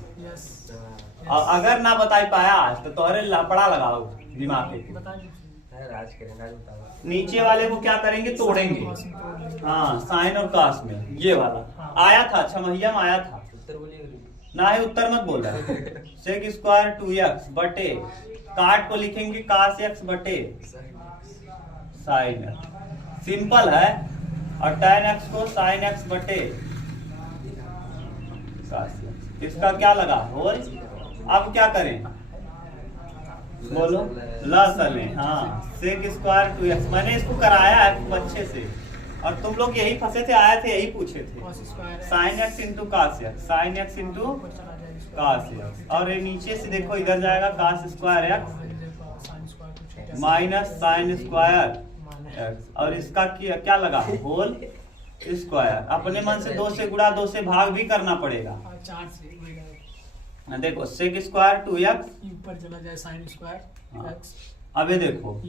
और अगर ना बता पाया आज तो तोहरे लपड़ा लगाओ दिमाग पे। नीचे वाले को क्या करेंगे, तोड़ेंगे। हाँ साइन और कास में ये वाला आया था, छमहिया में आया था, ना ही उत्तर मत बोल रहा। सेक स्क्वायर 2x बटे काट को लिखेंगे कास x बटे साइन x, सिंपल है। और tan x को साइन x बटे कास x, इसका क्या लगा होल। अब क्या करें, बोलो लसलें। हाँ सेक स्क्वायर 2x, मैंने इसको कराया है अच्छे से, और तुम लोग यही फंसे थे, आए थे यही पूछे थे। Sine x into cos x, sine x into cos x, और ये नीचे से देखो इधर जाएगा cos square x minus sine square x, और इसका क्या लगा होल स्क्वायर। अपने मन से 2 से गुणा 2 से भाग भी करना पड़ेगा। देखो सेक स्क्वायर 2x ऊपर चला जाए साइन स्क्वायर x, अब ये देखो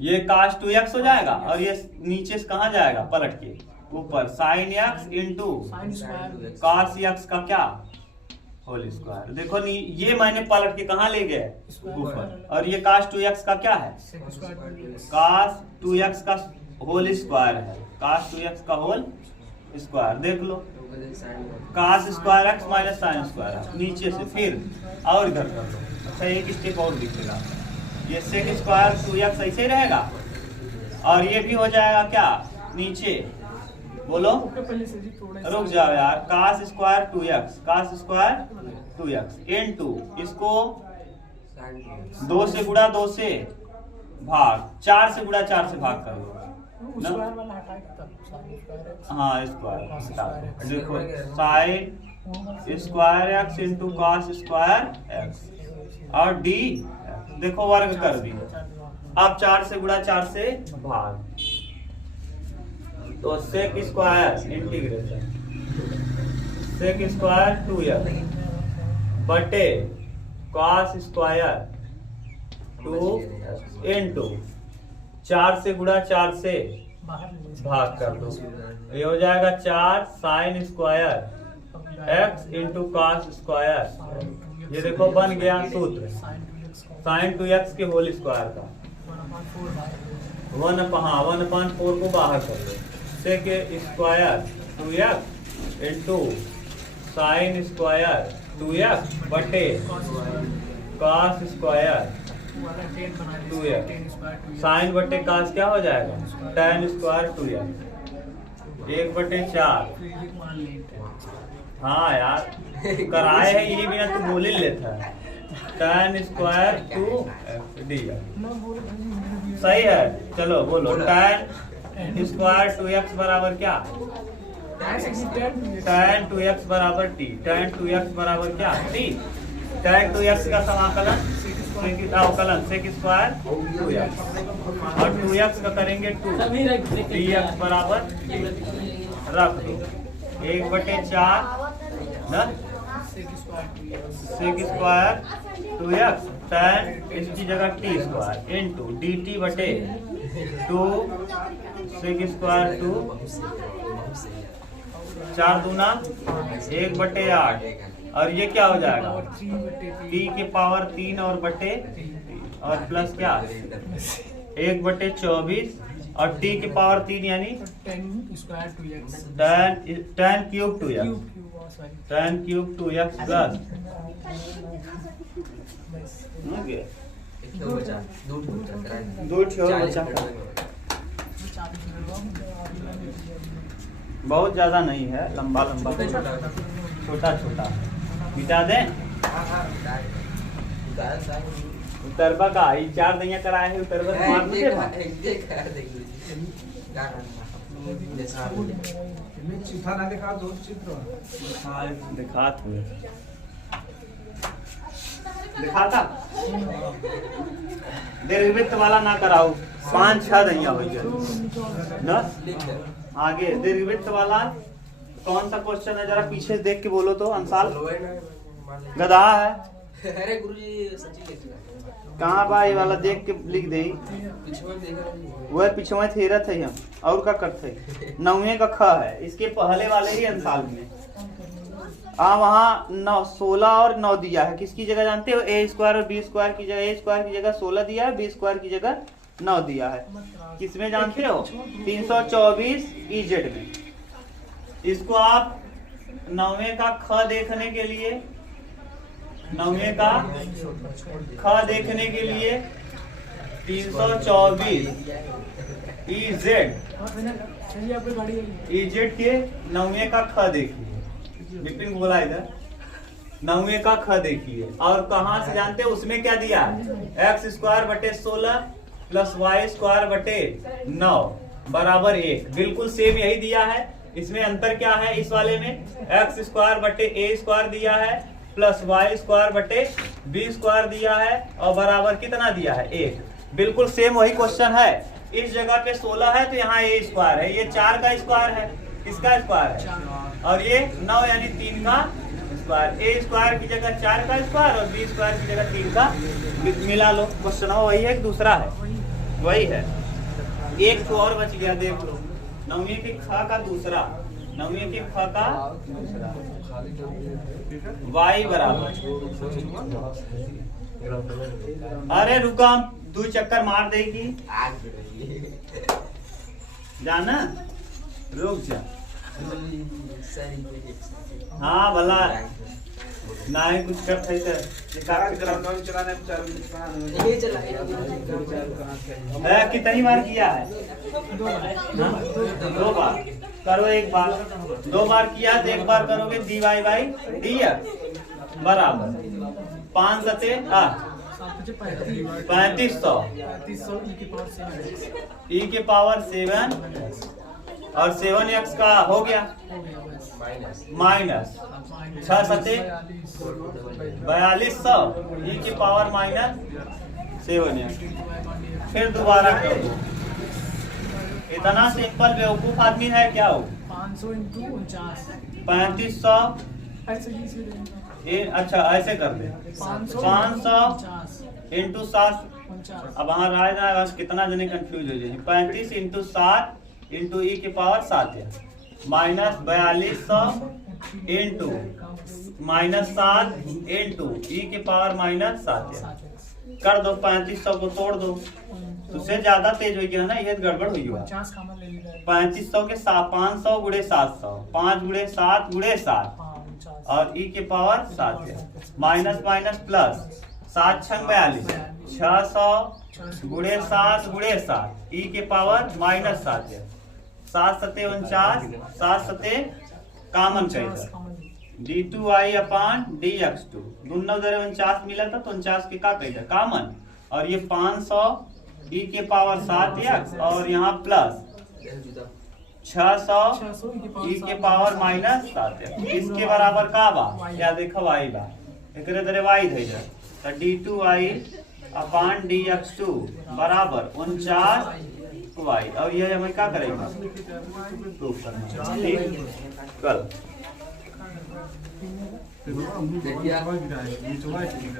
ये कास 2x हो जाएगा और ये नीचे से कहाँ जाएगा, पलट के ऊपर sine x into cos x का क्या होल स्क्वायर। देखो ये मैंने पलट के कहाँ ले गए ऊपर, और ये कास 2x का क्या है, कास 2x का होल स्क्वायर है, कास 2x का होल स्क्वायर। देख लो cos square x minus sine square, नीचे से फिर और इधर कर लो। अच्छा एक स्टेप और दिखेगा, ये सेक स्क्वायर 2x ऐसे ही रहेगा, और ये भी हो जाएगा क्या नीचे, बोलो रुक जाओ यार, cos square 2x, cos square 2x into इसको 2 से गुणा 2 से भाग, 4 से गुणा 4 से भाग कर लो। हाँ स्क्वायर, देखो sign square x into cos square x, और डी देखो वर्ग कर दी। अब 4 से गुणा 4 से भाग, तो sec square integration sec square 2x बटे कॉस स्क्वायर 2 इंटू 4 से गुणा 4 से भाग कर दो, ये हो जाएगा 4 sign square x into cos square. ये देखो बन गया सूत्र, साइन 2x के होल स्क्वायर का 1/4 को बाहर कर लो। Sec square 2x into sine square 2x बटे कॉस स्क्वायर 2x। साइन बटे कॉस क्या हो जाएगा? tan square 2x 1/4। हाँ यार कराए है ये बिना तू बोल ही लेता है। tan स्क्वायर 2x सही है। चलो बोलो tan स्क्वायर 2x बराबर क्या? tan 2x बराबर t। tan 2x बराबर क्या? t। tan 2x का समाकलन अवकलन सेक स्क्वायर 2x और 2x का करेंगे 2 dx बराबर रख दो 1/4 सेक स्क्वायर 2x tan इसकी जगह t स्क्वायर इंटू dt बटे 2 सेक स्क्वायर 2 4 दूना 1/8 और ये क्या हो जाएगा? t के पावर 3 और बटे और प्लस क्या 1/24 और t के पावर 3 यानी tan cube 2x tan cube 2x plus दो बचा बहुत ज्यादा नहीं है, लंबा लंबा छोटा छोटा मिटा दें। उतरबा का ही 4 दैया कराए है उतरबा मार दे चिट्ठा ना दिखा दो चित्र दिखा तू दिखाता दीर्घवृत्त वाला ना कराओ 5-6 दैया हो गया ना। आगे दीर्घवृत्त वाला कौन सा क्वेश्चन है? जरा पीछे देख के बोलो तो। अंसाल गधा है। अरे गुरुजी सच्ची कहाँ बा ये वाला देख के लिख दे। वह पिछवा थेरा थे हम और का करते 9वें का ख है इसके पहले वाले ही अंसाल में। वहाँ 16 और 9 दिया है। किसकी जगह जानते हो? a स्क्वायर और b स्क्वायर की जगह a स्क्वायर की जगह 16 दिया है, b स्क्वायर की जगह 9 दिया है। किसमें जानते हो? 324 EZ में। इसको आप 9वें का ख देखने के लिए 9वें का ख देखने के लिए 324 EZ के 9वें का ख देखिए। विपिन बोला इधर 9वें का ख देखिए और कहाँ से जानते हो? उसमें क्या दिया है? x स्क्वायर बटे 16 प्लस वाई स्क्वायर बटे 9 बराबर 1। बिल्कुल सेम यही दिया है। इसमें अंतर क्या है? इस वाले में x स्क्वायर बटे a स्क्वायर दिया है प्लस वाई स्क्वायर बटे b स्क्वायर दिया है और बराबर कितना दिया है? 1। बिल्कुल सेम वही क्वेश्चन है। इस जगह पे 16 है तो यहाँ a स्क्वायर है, ये 4 का स्क्वायर है। किसका स्क्वायर है? और ये 9 यानी 3 का स्क्वायर। a स्क्वायर की जगह 4 का स्क्वायर और b स्क्वायर की जगह 3 का। मिला लो। क्वेश्चन वही है कि दूसरा है? वही है। एक तो और बच गया, देख लो। 9वें के ख का दूसरा, 9वें के ख का दूसरा y बराबर। अरे रुका, 2 चक्कर मार देगी जाना। रुक जा। हाँ भला नहीं कुछ कर कितनी बार किया है? 2 बार करो। एक बार 2 बार किया तो एक बार करोगे dy बाई dx बराबर 5 सते 3500 e के पावर 7 और 7x का हो गया माइनस 6 सते 4200 e की पावर माइनस 7x। फिर दोबारा करो। इतना सिंपल बेवकूफ आदमी है क्या हो? 3500 अच्छा ऐसे कर दे 500 इंटू 7। अब वहाँ राय ना कितना जने कंफ्यूज हो जाए। 35 इंटू 7 इंटू ई के पावर 7 है माइनस 4200 इंटू माइनस 7 इंटू ई के पावर माइनस 7 है। कर दो 3500 को तोड़ दो, उससे ज्यादा तेज हो गया ना, ये गड़बड़ हुई हुआ। 50 कॉमन ले लीजिए। 3500 के 500 गुड़े 700, 5 गुड़े 7 गुड़े 7 और e के पावर 7 है। माइनस माइनस प्लस 7 छंग 42, 600 गुड़े 7 गुड़े 7 e के पावर माइनस 7 है। 7 सते 49, 7 सते कॉमन करेगा d2i अपान dx2, दोनों जरे 49 मिला था तो 49 के का कहेगा कॉमन, और ये 500 e के पावर 7x और यहाँ प्लस 600 e के पावर माइनस 7x, इसके बराबर का बा या देखो y बा, एकरे दरे y धइ जा तो d2i अपान dx2 बराबर 49y, और ये हमें क्या करेंगे प्रूफ करना है। ठीक कल देखिए